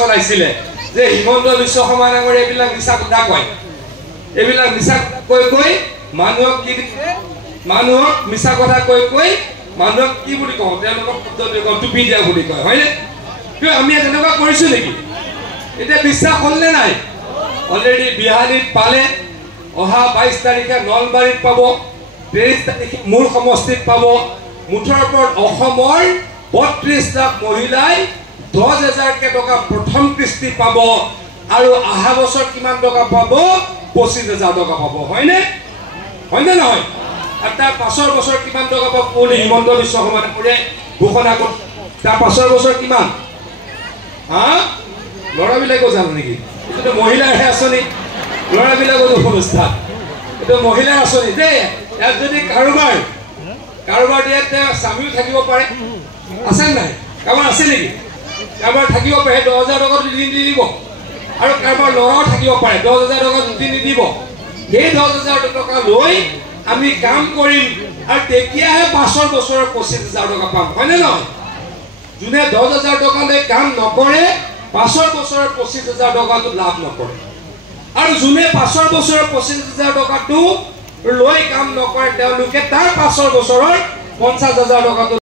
চলাইছিলে যে হিমন্ত বিশ্ব শৰ্মা ডাঙৰীয়া এইবিলাক মিছা কথা কয় এইবিলাক মিছা কৈ মানুহক মিছা কথা কৈ মানুহক কি বুলি কওঁ তেওঁলোকক টুপি দিয়া বুলি কয় হয়নে কিয় আমি তেনেকুৱা কৰিছো নেকি এতিয়া বিশ্বাস হ'লনে নাই অলৰেডি বিহালীত পালে অহা 22 তাৰিখে নলবাৰীত পাব 23 তাৰিখে মূল সমষ্টিত পাব মুঠৰ ওপৰত অসমৰ 32 লাখ মহিলাই 10,000 টকা প্ৰথম কিস্তি পাব আৰু অহা বছৰ কিমান টকা পাব 25,000 টকা পাব হয়নে নহয় আৰু তাৰ পাছৰ বছৰ কিমান টকা পাব বুলি হিমন্ত বিশ্ব শৰ্মা ডাঙৰীয়াই ঘোষণা কৰে তাৰ পাছৰ বছৰ কিমান ল'ৰাবিলাকো জানো নেকি এইটো মহিলাৰহে আঁচনি ল'ৰাবিলাকো অনুষ্ঠান এইটো মহিলাৰ আঁচনি দেই ইয়াত যদি কাৰোবাৰ ইয়াত স্বামীও থাকিব পাৰে আছে নাই কাৰোবাৰ আছে নেকি কাৰোবাৰ থাকিব পাৰে 10,000 টকা দুদিন দি দিব আৰু কাৰোবাৰ ল'ৰাও থাকিব পাৰে 10,000 টকা দুদিন দিব সেই 10,000 টকা লৈ আমি কাম কৰিম আৰু তেতিয়াহে পাছৰ বছৰৰ 25,000 টকা পাম হয়নে নহয় যোনে 10,000 টকা লৈ কাম নকৰে পাছৰ বছৰৰ 25,000 টকাটো লাভ নকৰে আৰু যোনে পাছৰ বছৰৰ 25,000 টকাটো লৈ কাম নকৰে তেওঁলোকে তাৰ পাছৰ বছৰৰ 50,000 টকাটো